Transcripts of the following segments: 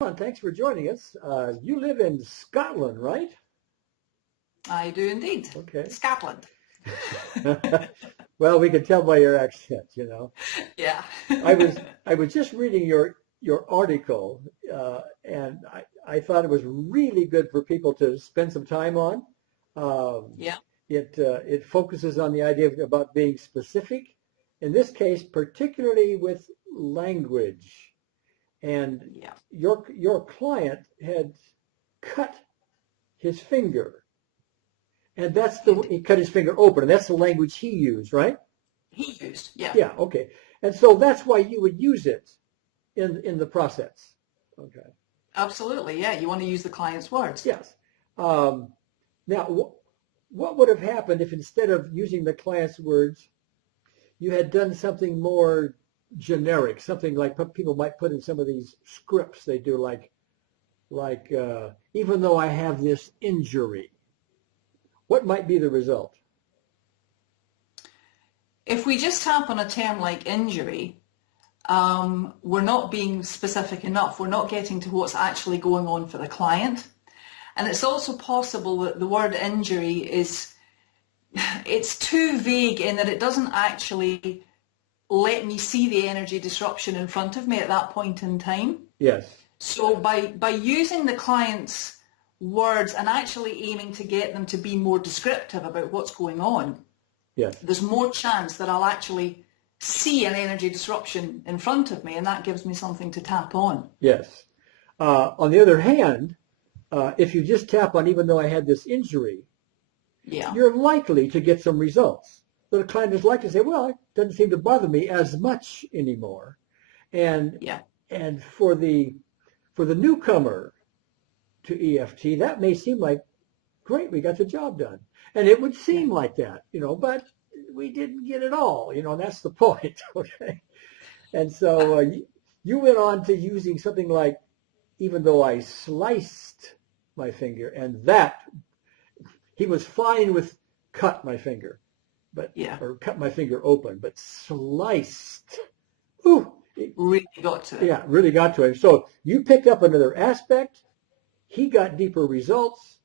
Thanks for joining us. You live in Scotland, right? I do indeed. Okay. Scotland. Well, we can tell by your accent. Yeah. I was just reading your article, and I thought it was really good for people to spend some time on. Um, Yeah. it focuses on the idea about being specific. In this case, particularly with language. And Yeah. your client had cut his finger, and Indeed. he cut his finger open, and that's the language he used, right? He used. Yeah. Yeah, okay. And so that's why you would use it in the process. Okay. Absolutely. Yeah. You want to use the client's words. Yes. Um, Now, what would have happened if instead of using the client's words, you had done something more generic, something like people might put in some of these scripts they do, like even though I have this injury, what might be the result? If we just tap on a term like injury, we're not being specific enough. We're not getting to what's actually going on for the client. And it's also possible that the word injury it's too vague in that it doesn't actually let me see the energy disruption in front of me at that point in time. Yes. So by using the client's words and actually aiming to get them to be more descriptive about what's going on, Yes. there's more chance that I'll actually see an energy disruption in front of me, and that gives me something to tap on. Yes. On the other hand, if you just tap on even though I had this injury, Yeah. you're likely to get some results. The client is likely to say, well, it doesn't seem to bother me as much anymore. And Yeah. and for the newcomer to EFT, that may seem like, great, we got the job done. And it would Yeah. seem like that, but we didn't get it all, and that's the point, okay? And so you went on to using something like, even though I sliced my finger, and that he was fine with cut my finger, Yeah. or cut my finger open, but sliced, ooh, Really got to it. yeah, really got to him. So you picked up another aspect. He got deeper results,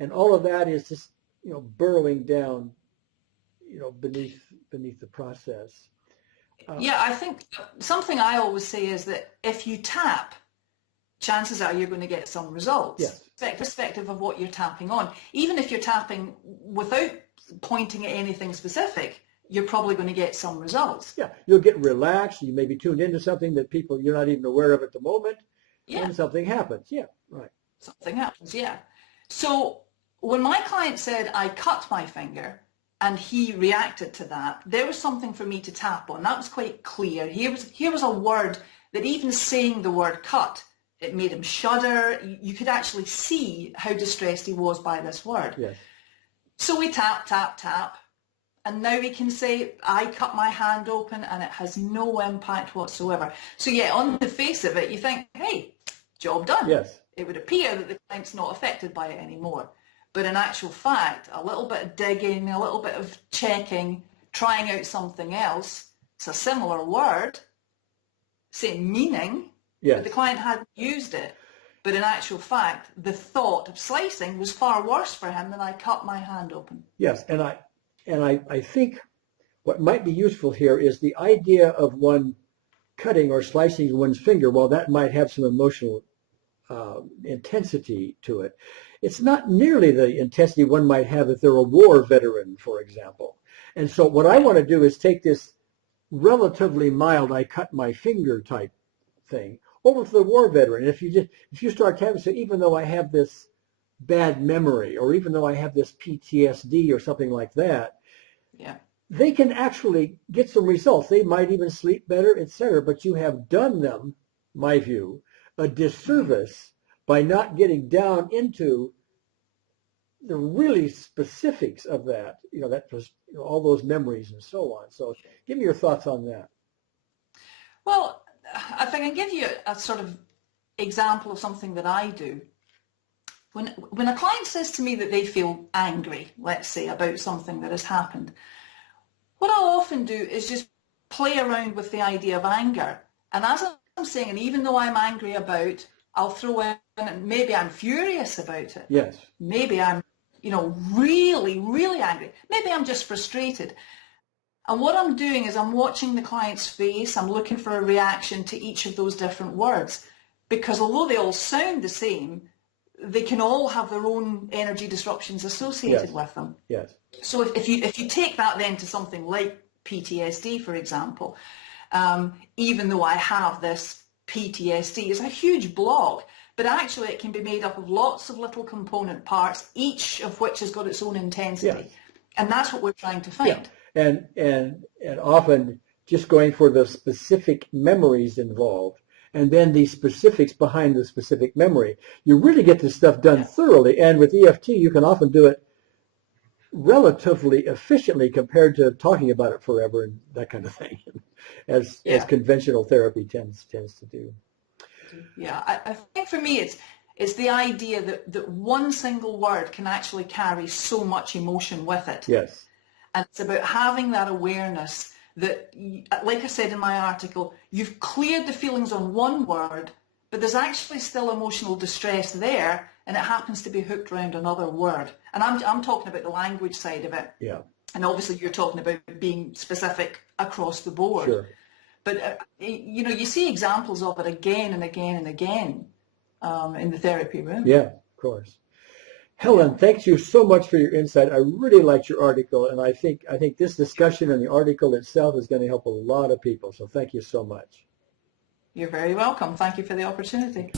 and all of that is just burrowing down, beneath the process. Yeah, I think something I always say is that if you tap, chances are you're going to get some results, Yes. irrespective of what you're tapping on. Even if you're tapping without pointing at anything specific, you're probably going to get some results. Yeah, you'll get relaxed. You may be tuned into something that you're not even aware of at the moment, Yeah. and something happens. Yeah, right. Something happens, yeah. So when my client said I cut my finger and he reacted to that, there was something for me to tap on. That was quite clear. Here was a word that even saying the word cut, it made him shudder. You could actually see how distressed he was by this word. Yes. So we tap, tap, tap. And now we can say, I cut my hand open and it has no impact whatsoever. So yeah, on the face of it, you think, hey, job done. Yes. It would appear that the client's not affected by it anymore. But in actual fact, a little bit of digging, a little bit of checking, trying out something else, it's a similar word, same meaning, Yes. but the client hadn't used it. But in actual fact, the thought of slicing was far worse for him than I cut my hand open. Yes, and I think what might be useful here is the idea of one cutting or slicing one's finger. While that might have some emotional intensity to it, it's not nearly the intensity one might have if they're a war veteran, for example. And so what I want to do is take this relatively mild, I cut my finger type thing over to the war veteran. And if you start having, so even though I have this bad memory, or even though I have this PTSD or something like that, Yeah. they can actually get some results. They might even sleep better, etc. But you have done them, my view, a disservice by not getting down into the really specifics of that. That was all those memories and so on. So, give me your thoughts on that. Well, if I can give you a sort of example of something that I do. When a client says to me that they feel angry, let's say, about something that has happened, what I'll often do is just play around with the idea of anger. And as I'm saying, and even though I'm angry about I'll throw in, maybe I'm furious about it. Yes. Maybe I'm, really, really angry. Maybe I'm just frustrated. And what I'm doing is I'm watching the client's face. I'm looking for a reaction to each of those different words. Because although they all sound the same, they can all have their own energy disruptions associated with them. Yes. So if you take that then to something like PTSD, for example, even though I have this PTSD, it's a huge block, but actually it can be made up of lots of little component parts, each of which has got its own intensity. Yes. And that's what we're trying to find. Yeah. And often just going for the specific memories involved, and then the specifics behind the specific memory, you really get this stuff done thoroughly. And with EFT, you can often do it relatively efficiently compared to talking about it forever and that kind of thing, as conventional therapy tends to do. Yeah, I think for me it's the idea that one single word can actually carry so much emotion with it. Yes. And it's about having that awareness that, like I said in my article, you've cleared the feelings on one word, but there's actually still emotional distress there, and it happens to be hooked around another word. And I'm talking about the language side of it. Yeah. And obviously you're talking about being specific across the board. Sure. But, you see examples of it again and again and again in the therapy room. Yeah, of course. Helen, thank you so much for your insight. I really liked your article, and I think this discussion and the article itself is going to help a lot of people. So thank you so much. You're very welcome. Thank you for the opportunity.